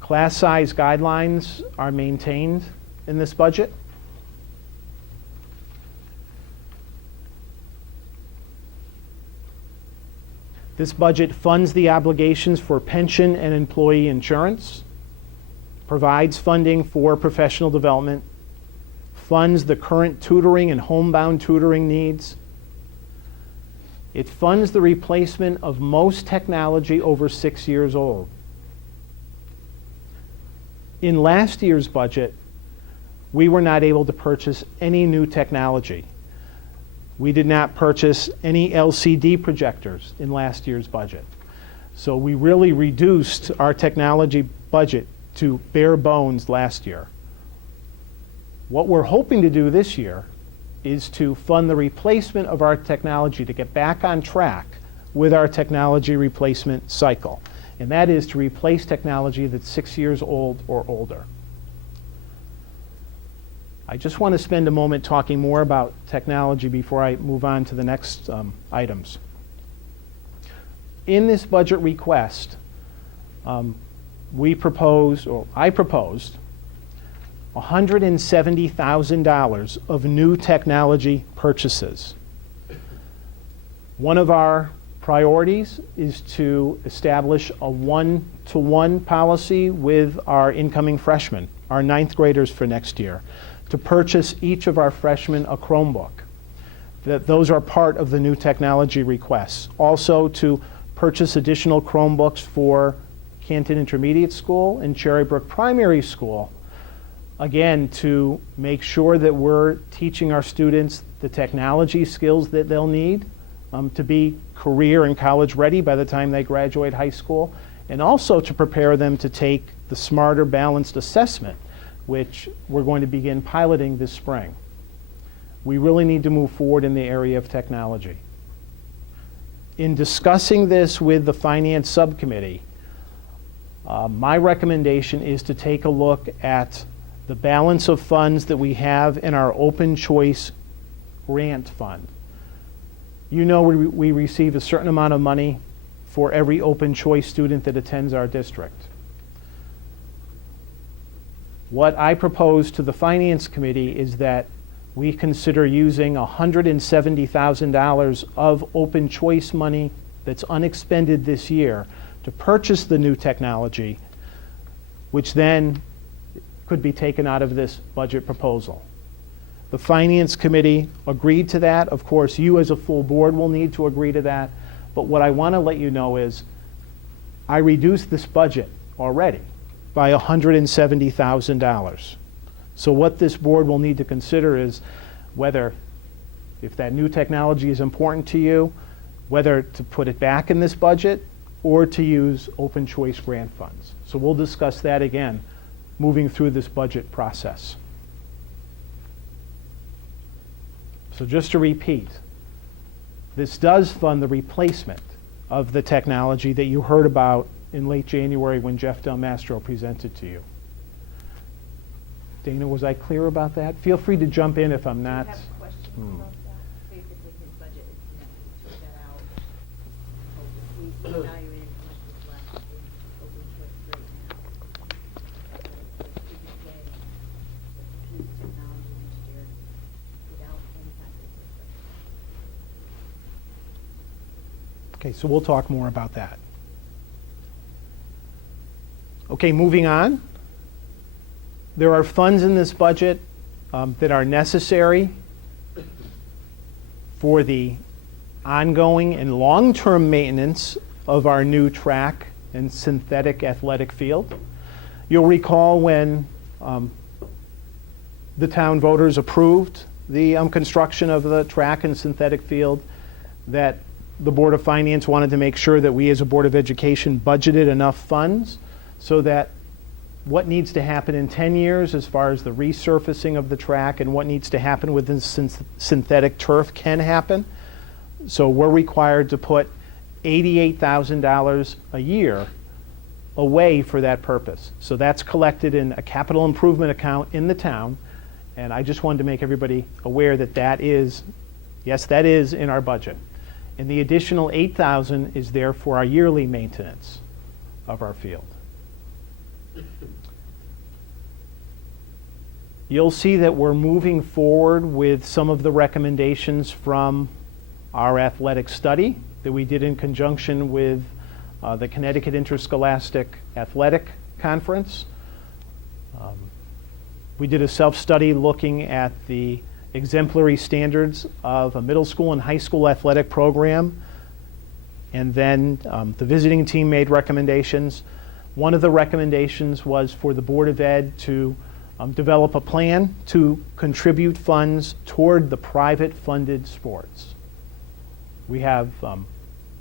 Class size guidelines are maintained in this budget. This budget funds the obligations for pension and employee insurance, provides funding for professional development, funds the current tutoring and homebound tutoring needs. It funds the replacement of most technology over 6 years old. In last year's budget, we were not able to purchase any new technology. We did not purchase any LCD projectors in last year's budget. So we really reduced our technology budget to bare bones last year. What we're hoping to do this year is to fund the replacement of our technology to get back on track with our technology replacement cycle. And that is to replace technology that's 6 years old or older. I just want to spend a moment talking more about technology before I move on to the next items. In this budget request, I proposed $170,000 of new technology purchases. One of our priorities is to establish a one-to-one policy with our incoming freshmen, our 9th graders for next year, to purchase each of our freshmen a Chromebook. Those are part of the new technology requests. Also to purchase additional Chromebooks for Canton Intermediate School and Cherrybrook Primary School, again, to make sure that we're teaching our students the technology skills that they'll need to be career and college ready by the time they graduate high school, and also to prepare them to take the Smarter Balanced Assessment, which we're going to begin piloting this spring. We really need to move forward in the area of technology. In discussing this with the Finance Subcommittee, my recommendation is to take a look at the balance of funds that we have in our Open Choice Grant Fund. You know we receive a certain amount of money for every Open Choice student that attends our district. What I propose to the Finance Committee is that we consider using $170,000 of Open Choice money that's unexpended this year to purchase the new technology, which then could be taken out of this budget proposal. The Finance Committee agreed to that. Of course, you as a full board will need to agree to that. But what I want to let you know is I reduced this budget already by $170,000. So what this board will need to consider is whether, if that new technology is important to you, whether to put it back in this budget or to use Open Choice Grant funds. So we'll discuss that again moving through this budget process. So just to repeat, this does fund the replacement of the technology that you heard about in late January when Jeff Del Mastro presented to you. Dana, was I clear about that? Feel free to jump in if I'm not. Do you have questions about that? Basically, his budget is connected, took that out. We evaluated how much is left in open choice right now. That's a big way to use technology. Okay, so we'll talk more about that. Okay, moving on. There are funds in this budget that are necessary for the ongoing and long-term maintenance of our new track and synthetic athletic field. You'll recall when the town voters approved the construction of the track and synthetic field, that the Board of Finance wanted to make sure that we as a Board of Education budgeted enough funds so that what needs to happen in 10 years as far as the resurfacing of the track and what needs to happen with the synthetic turf can happen. So we're required to put $88,000 a year away for that purpose. So that's collected in a capital improvement account in the town, and I just wanted to make everybody aware that that is, yes, that is in our budget. And the additional $8,000 is there for our yearly maintenance of our field. You'll see that we're moving forward with some of the recommendations from our athletic study that we did in conjunction with the Connecticut Interscholastic Athletic Conference. We did a self-study looking at the exemplary standards of a middle school and high school athletic program, and then the visiting team made recommendations. One of the recommendations was for the Board of Ed to develop a plan to contribute funds toward the private funded sports. We have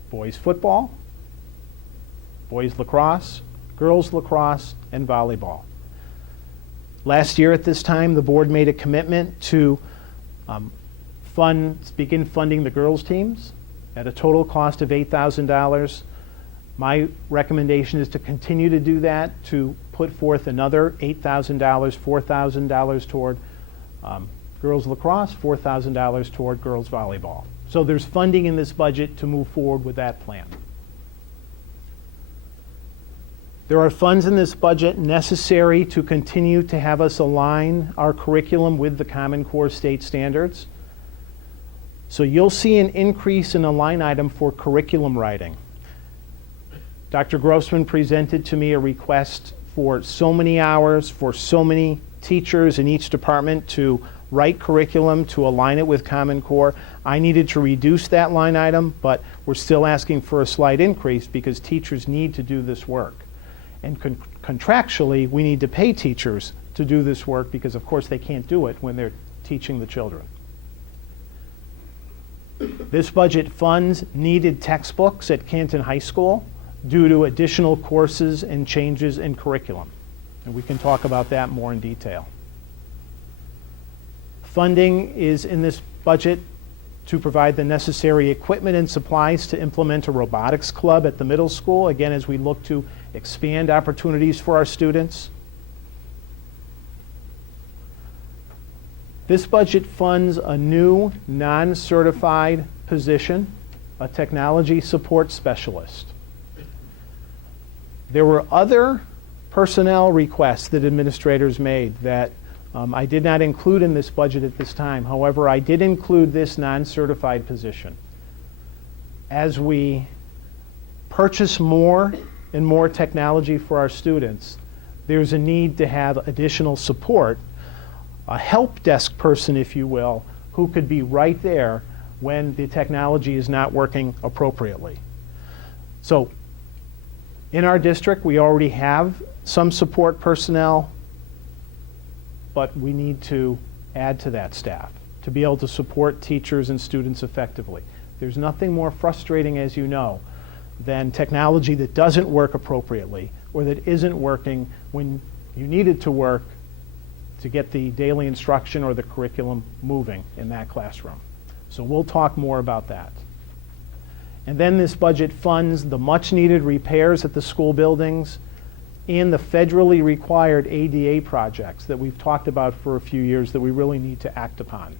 boys football, boys lacrosse, girls lacrosse, and volleyball. Last year at this time, the board made a commitment to begin funding the girls' teams at a total cost of $8,000. My recommendation is to continue to do that, to put forth another $8,000, $4,000 toward girls lacrosse, $4,000 toward girls volleyball. So there's funding in this budget to move forward with that plan. There are funds in this budget necessary to continue to have us align our curriculum with the Common Core state standards. So you'll see an increase in a line item for curriculum writing. Dr. Grossman presented to me a request for so many hours, for so many teachers in each department to write curriculum to align it with Common Core. I needed to reduce that line item, but we're still asking for a slight increase because teachers need to do this work. And contractually, we need to pay teachers to do this work because, of course, they can't do it when they're teaching the children. This budget funds needed textbooks at Canton High School due to additional courses and changes in curriculum. And we can talk about that more in detail. Funding is in this budget to provide the necessary equipment and supplies to implement a robotics club at the middle school, again, as we look to expand opportunities for our students. This budget funds a new non-certified position, a technology support specialist. There were other personnel requests that administrators made that I did not include in this budget at this time. However, I did include this non-certified position. As we purchase more and more technology for our students, there's a need to have additional support, a help desk person, if you will, who could be right there when the technology is not working appropriately. So in our district, we already have some support personnel, but we need to add to that staff to be able to support teachers and students effectively. There's nothing more frustrating, as you know, than technology that doesn't work appropriately or that isn't working when you need it to work to get the daily instruction or the curriculum moving in that classroom. So we'll talk more about that. And then this budget funds the much-needed repairs at the school buildings and the federally required ADA projects that we've talked about for a few years that we really need to act upon.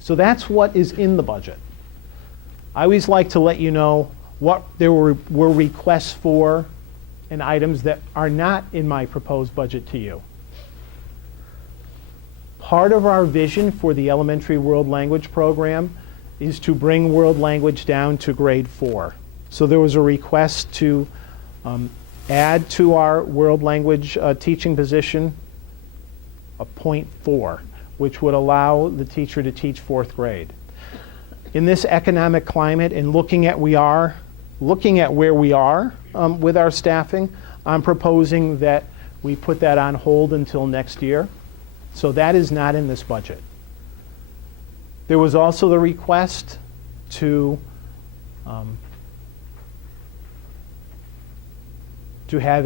So that's what is in the budget. I always like to let you know what there were requests for and items that are not in my proposed budget to you. Part of our vision for the Elementary World Language Program is to bring world language down to grade 4. So there was a request to add to our world language teaching position a .4, which would allow the teacher to teach 4th grade. In this economic climate and looking at where we are with our staffing, I'm proposing that we put that on hold until next year. So that is not in this budget. There was also the request to have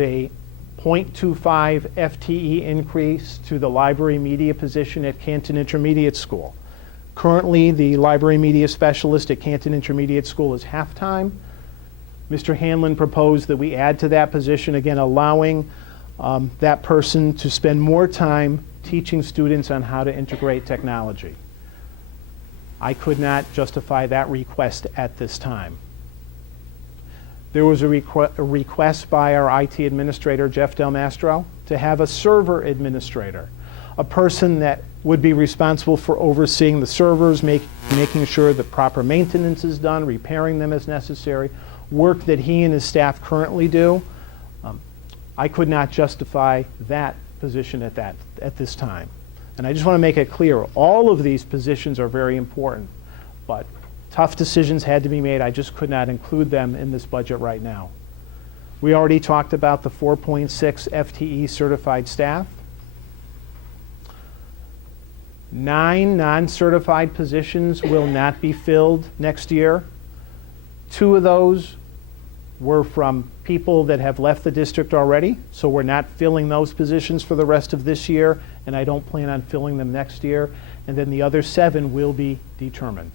a 0.25 FTE increase to the library media position at Canton Intermediate School. Currently, the library media specialist at Canton Intermediate School is half-time. Mr. Hanlon proposed that we add to that position, again, allowing that person to spend more time teaching students on how to integrate technology. I could not justify that request at this time. There was a request by our IT administrator, Jeff Del Mastro, to have a server administrator, a person that would be responsible for overseeing the servers, making sure that proper maintenance is done, repairing them as necessary, work that he and his staff currently do. I could not justify that position at this time. And I just want to make it clear, all of these positions are very important, but tough decisions had to be made. I just could not include them in this budget right now. We already talked about the 4.6 FTE certified staff. 9 non-certified positions will not be filled next year. 2 of those were from people that have left the district already, so we're not filling those positions for the rest of this year, and I don't plan on filling them next year. And then the other 7 will be determined.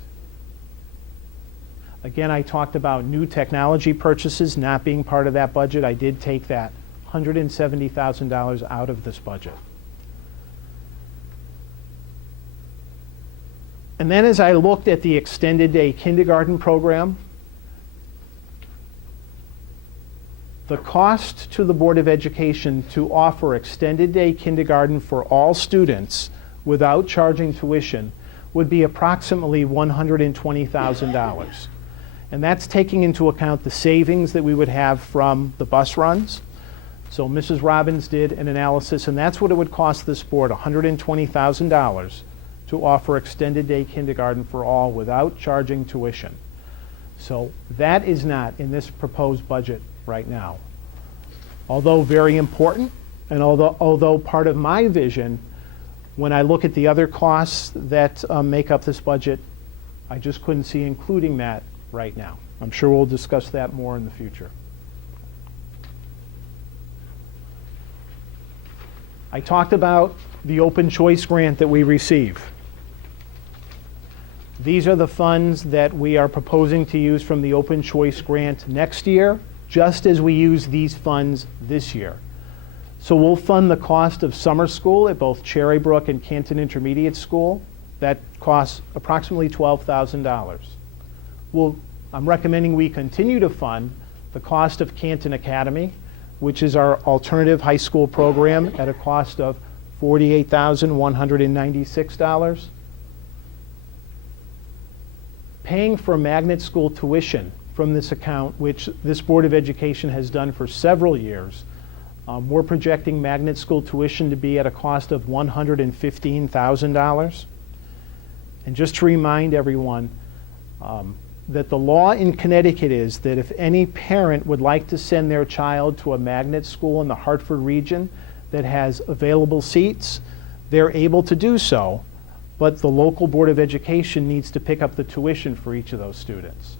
Again, I talked about new technology purchases not being part of that budget. I did take that $170,000 out of this budget. And then as I looked at the extended day kindergarten program, the cost to the Board of Education to offer extended day kindergarten for all students without charging tuition would be approximately $120,000. And that's taking into account the savings that we would have from the bus runs. So Mrs. Robbins did an analysis, and that's what it would cost this board, $120,000 to offer extended day kindergarten for all without charging tuition. So that is not in this proposed budget right now. Although very important, and although part of my vision, when I look at the other costs that make up this budget, I just couldn't see including that right now. I'm sure we'll discuss that more in the future. I talked about the open choice grant that we receive. These are the funds that we are proposing to use from the open choice grant next year, just as we use these funds this year. So we'll fund the cost of summer school at both Cherrybrook and Canton Intermediate School. That costs approximately $12,000. I'm recommending we continue to fund the cost of Canton Academy, which is our alternative high school program, at a cost of $48,196. Paying for magnet school tuition from this account, which this Board of Education has done for several years. We're projecting magnet school tuition to be at a cost of $115,000. And just to remind everyone, that the law in Connecticut is that if any parent would like to send their child to a magnet school in the Hartford region that has available seats, they're able to do so, but the local Board of Education needs to pick up the tuition for each of those students.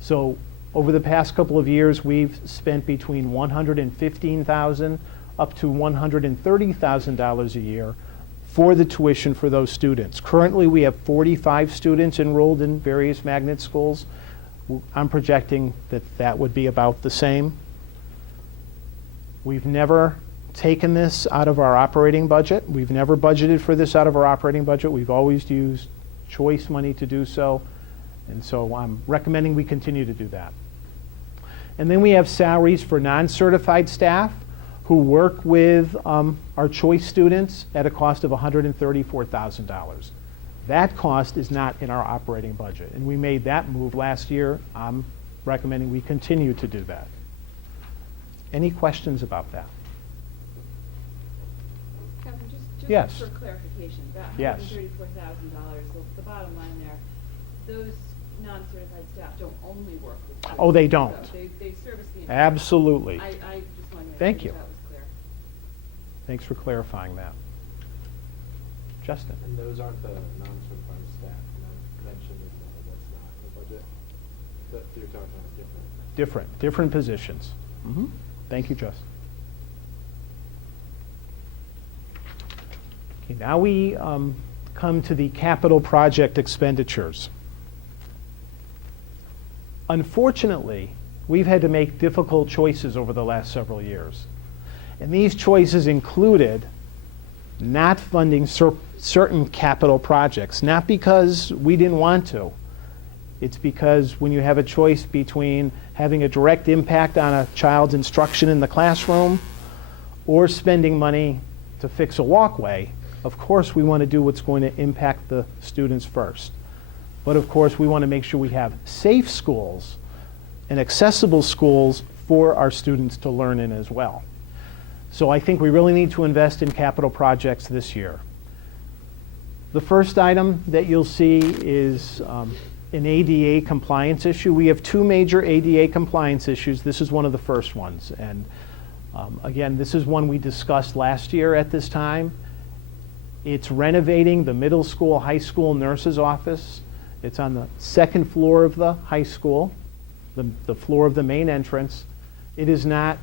So over the past couple of years, we've spent between $115,000 up to $130,000 a year for the tuition for those students. Currently, we have 45 students enrolled in various magnet schools. I'm projecting that that would be about the same. We've never taken this out of our operating budget. We've never budgeted for this out of our operating budget. We've always used choice money to do so. And so I'm recommending we continue to do that. And then we have salaries for non-certified staff who work with our choice students at a cost of $134,000. That cost is not in our operating budget, and we made that move last year. I'm recommending we continue to do that. Any questions about that? Kevin, just Yes. for clarification, that Yes. $134,000, the bottom line there, those non-certified staff don't only work with students. Oh, they don't. So they service the entire. Absolutely. I just wanted to make Thank sure you. that was clear. Thanks for clarifying that. Justin? And those aren't the non-certified staff mentioned in that's not in the budget? That you're talking about different? Different positions. Thank you, Justin. Okay, now we come to the capital project expenditures. Unfortunately, we've had to make difficult choices over the last several years. And these choices included not funding certain capital projects, not because we didn't want to. It's because when you have a choice between having a direct impact on a child's instruction in the classroom or spending money to fix a walkway, of course we want to do what's going to impact the students first. But of course we want to make sure we have safe schools and accessible schools for our students to learn in as well. So I think we really need to invest in capital projects this year. The first item that you'll see is an ADA compliance issue. We have two major ADA compliance issues. This is one of the first ones. And again, this is one we discussed last year at this time. It's renovating the middle school, high school nurse's office. It's on the second floor of the high school, the floor of the main entrance. It is not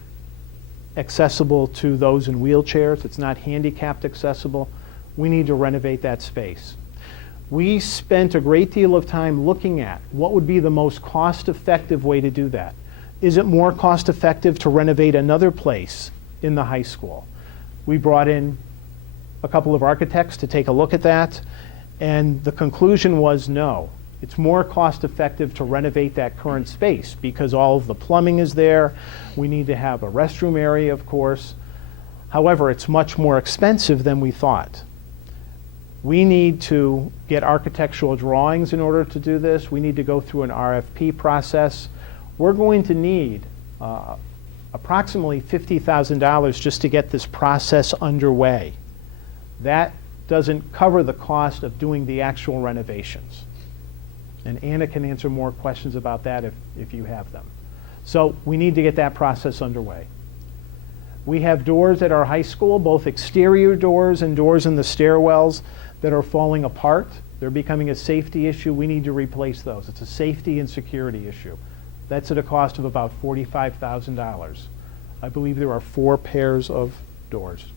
accessible to those in wheelchairs. It's not handicapped accessible. We need to renovate that space. We spent a great deal of time looking at what would be the most cost-effective way to do that. Is it more cost-effective to renovate another place in the high school? We brought in a couple of architects to take a look at that, and the conclusion was no. It's more cost-effective to renovate that current space because all of the plumbing is there. We need to have a restroom area, of course. However, it's much more expensive than we thought. We need to get architectural drawings in order to do this. We need to go through an RFP process. We're going to need approximately $50,000 just to get this process underway. That doesn't cover the cost of doing the actual renovations. And Anna can answer more questions about that if you have them. So we need to get that process underway. We have doors at our high school, both exterior doors and doors in the stairwells that are falling apart. They're becoming a safety issue. We need to replace those. It's a safety and security issue. That's at a cost of about $45,000. I believe there are 4 pairs of doors.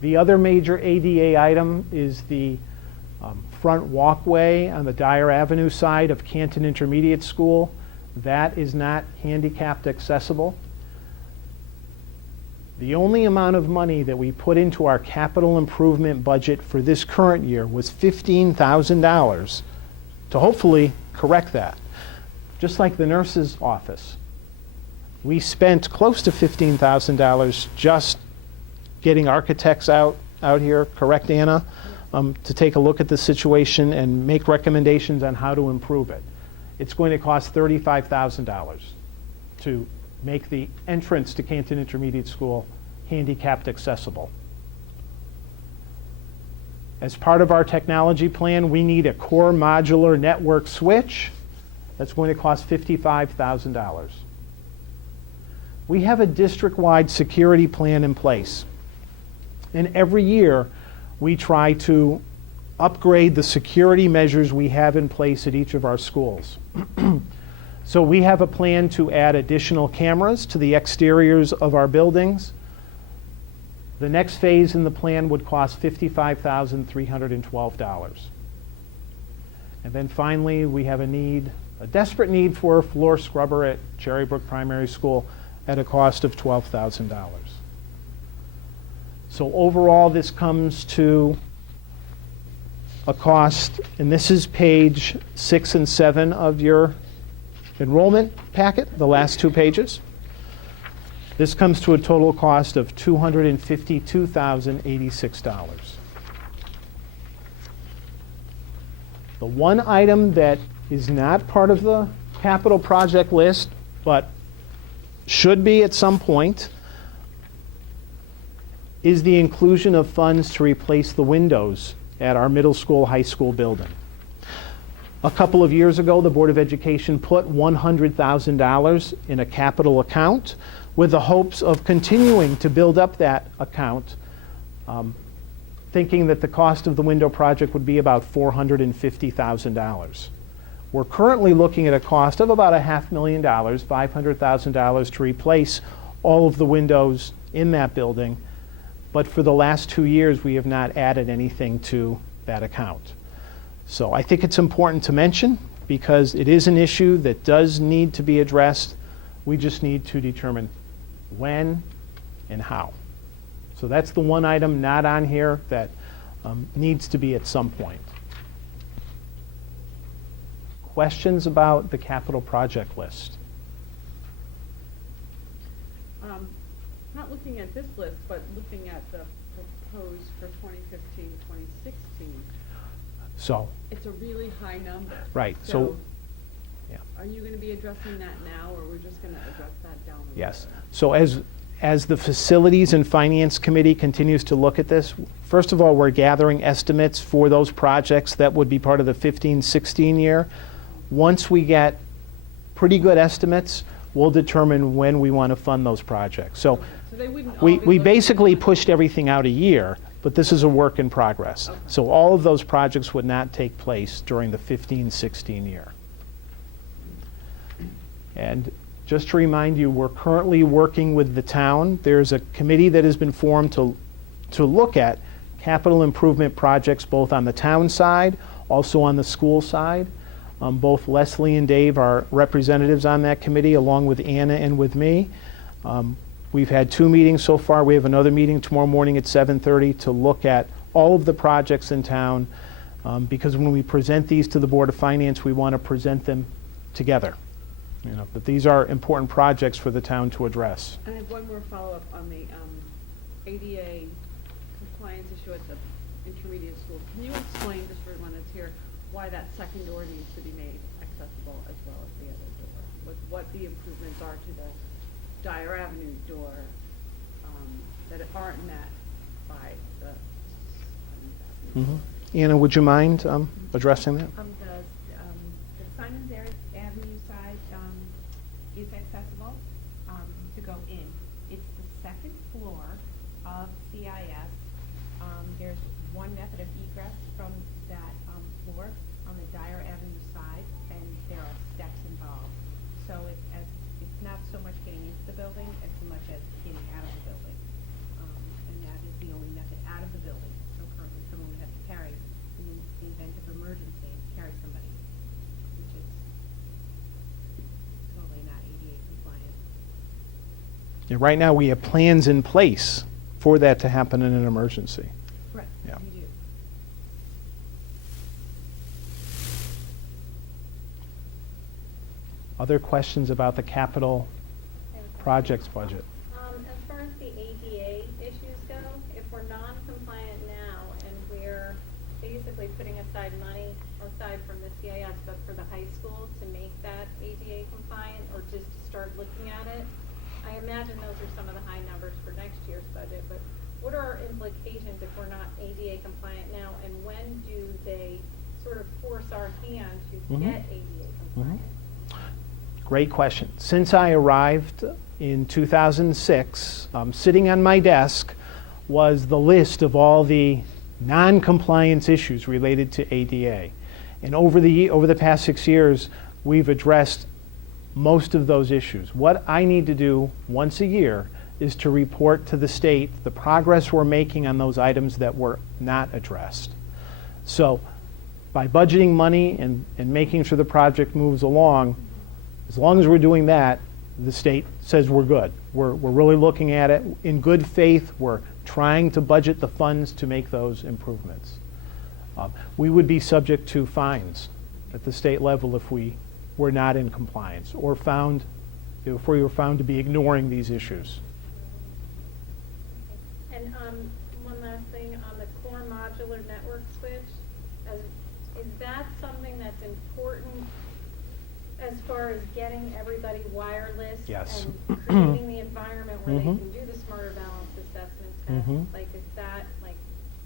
The other major ADA item is the front walkway on the Dyer Avenue side of Canton Intermediate School. That is not handicapped accessible. The only amount of money that we put into our capital improvement budget for this current year was $15,000 to hopefully correct that. Just like the nurse's office. We spent close to $15,000 just getting architects out here, correct, Anna? To take a look at the situation and make recommendations on how to improve it. It's going to cost $35,000 to make the entrance to Canton Intermediate School handicapped accessible. As part of our technology plan, we need a core modular network switch. That's going to cost $55,000. We have a district-wide security plan in place. And every year, we try to upgrade the security measures we have in place at each of our schools. So we have a plan to add additional cameras to the exteriors of our buildings. The next phase in the plan would cost $55,312. And then finally, we have a desperate need for a floor scrubber at Cherrybrook Primary School at a cost of $12,000. So overall, this comes to a cost, and this is page 6 and 7 of your enrollment packet, the last 2 pages. This comes to a total cost of $252,086. The one item that is not part of the capital project list, but should be at some point, is the inclusion of funds to replace the windows at our middle school, high school building. A couple of years ago, the Board of Education put $100,000 in a capital account with the hopes of continuing to build up that account, thinking that the cost of the window project would be about $450,000. We're currently looking at a cost of about $500,000, $500,000 to replace all of the windows in that building. But for the last 2 years, we have not added anything to that account. So I think it's important to mention because it is an issue that does need to be addressed. We just need to determine when and how. So that's the one item not on here that needs to be at some point. Questions about the capital project list? Not looking at this list, but looking at the proposed for 2015, 2016, So, it's a really high number. right, so, yeah. Are you going to be addressing that now, or we're just going to address that down the road? Yes. So as the Facilities and Finance Committee continues to look at this, first of all, we're gathering estimates for those projects that would be part of the 15-16 year. Once we get pretty good estimates, we'll determine when we want to fund those projects. So they wouldn't all we be looking basically at- pushed everything out a year, but this is a work in progress. Okay. So all of those projects would not take place during the 15-16 year. And just to remind you, we're currently working with the town. There's a committee that has been formed to look at capital improvement projects both on the town side, also on the school side. Both Leslie and Dave are representatives on that committee, along with Anna and with me. We've had 2 meetings so far. We have another meeting tomorrow morning at 7:30 to look at all of the projects in town, because when we present these to the Board of Finance, we want to present them together. You know, but these are important projects for the town to address. I have one more follow-up on the ADA compliance issue at the intermediate school. Can you explain, just for everyone that's here, why that second door needs to be made accessible as well as the other door? What the improvements are to the Dyer Avenue door that aren't met by the Simons Avenue door? Anna, would you mind addressing that? The Simons Avenue side is accessible to go in. It's the second floor of CIS. There's one method of egress from that floor on the Dyer Avenue side, and there are steps involved. So it's not so much getting into the building as much as getting out of the building. And that is the only method out of the building. So currently someone would have to carry, in the event of emergency, carry somebody, which is totally not ADA compliant. Yeah, right now, we have plans in place for that to happen in an emergency. Right. Yeah. We do. Other questions about the capital projects budget? As far as the ADA issues go, if we're non-compliant now and we're basically putting aside money aside from the CIS, but for the high school to make that ADA compliant or just to start looking at it, I imagine those are some of the high numbers for next year's budget, but what are our implications if we're not ADA compliant now, and when do they sort of force our hand to get ADA compliant? Great question. Since I arrived in 2006, sitting on my desk was the list of all the non-compliance issues related to ADA. And over the past 6 years, we've addressed most of those issues. What I need to do once a year is to report to the state the progress we're making on those items that were not addressed. So by budgeting money and making sure the project moves along, as long as we're doing that, the state says we're good. We're really looking at it in good faith. We're trying to budget the funds to make those improvements. We would be subject to fines at the state level if we were not in compliance or if we were found to be ignoring these issues. And one last thing on the core modular network switch, as is that something that's important as far as getting everybody wireless? Yes. And creating the environment where they Mhm. can do the smarter balance assessment test? Mhm. Like, is that, like,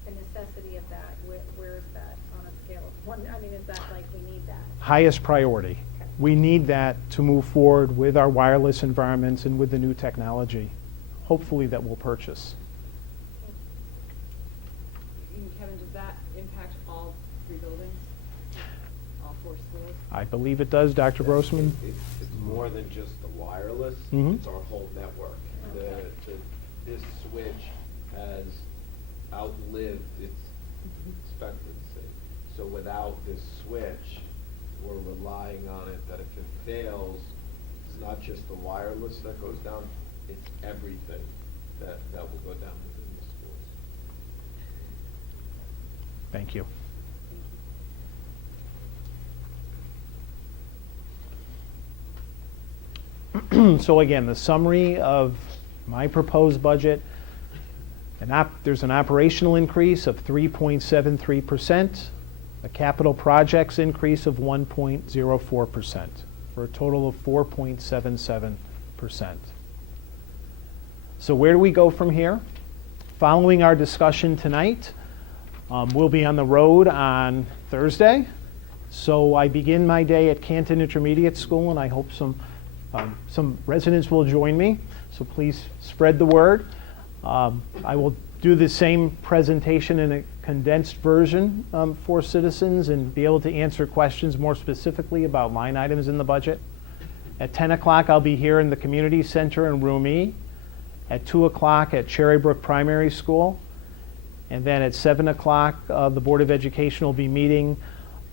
the necessity of that? Where is that on a scale of one? I mean, is that like, we need that? Highest priority. Okay. We need that to move forward with our wireless environments and with the new technology, hopefully that we'll purchase. And Kevin, does that impact all 3 buildings? All 4 schools? I believe it does, Dr. Grossman. It's more than just the wireless, Mhm. it's our whole network. Okay. This switch has outlived its expectancy. So without this switch, we're relying on it that if it fails, it's not just the wireless that goes down, it's everything that will go down within the schools. Thank you. So again, the summary of my proposed budget, there's an operational increase of 3.73%, a capital projects increase of 1.04%, for a total of 4.77%. So where do we go from here? Following our discussion tonight, we'll be on the road on Thursday. So I begin my day at Canton Intermediate School, and I hope some residents will join me. So please spread the word. I will do the same presentation in a condensed version for citizens and be able to answer questions more specifically about line items in the budget. At 10 o'clock, I'll be here in the Community Center in Room E. At 2 o'clock at Cherrybrook Primary School. And then at 7 o'clock, the Board of Education will be meeting,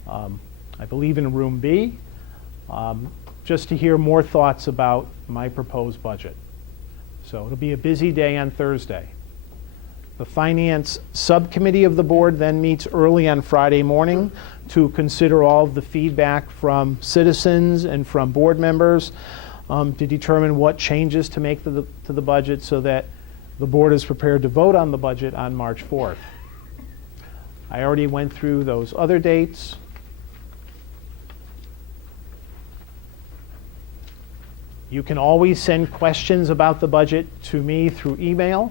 I believe, in Room B, just to hear more thoughts about my proposed budget. So it'll be a busy day on Thursday. The Finance Subcommittee of the Board then meets early on Friday morning to consider all of the feedback from citizens and from board members to determine what changes to make to the budget so that the board is prepared to vote on the budget on March 4th. I already went through those other dates. You can always send questions about the budget to me through email.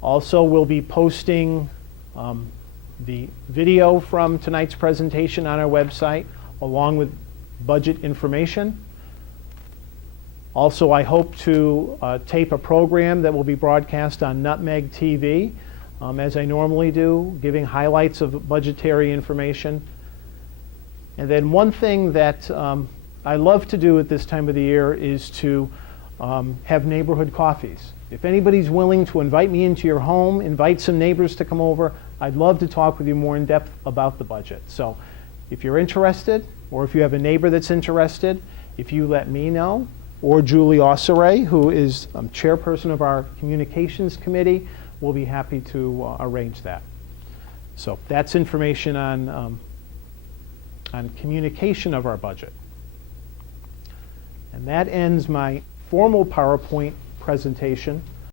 Also, we'll be posting the video from tonight's presentation on our website, along with budget information. Also, I hope to tape a program that will be broadcast on Nutmeg TV, as I normally do, giving highlights of budgetary information. And then one thing that I love to do at this time of the year is to have neighborhood coffees. If anybody's willing to invite me into your home, invite some neighbors to come over, I'd love to talk with you more in depth about the budget. So if you're interested, or if you have a neighbor that's interested, if you let me know, or Julie Osseray, who is chairperson of our communications committee, we'll be happy to arrange that. So that's information on communication of our budget. And that ends my formal PowerPoint presentation.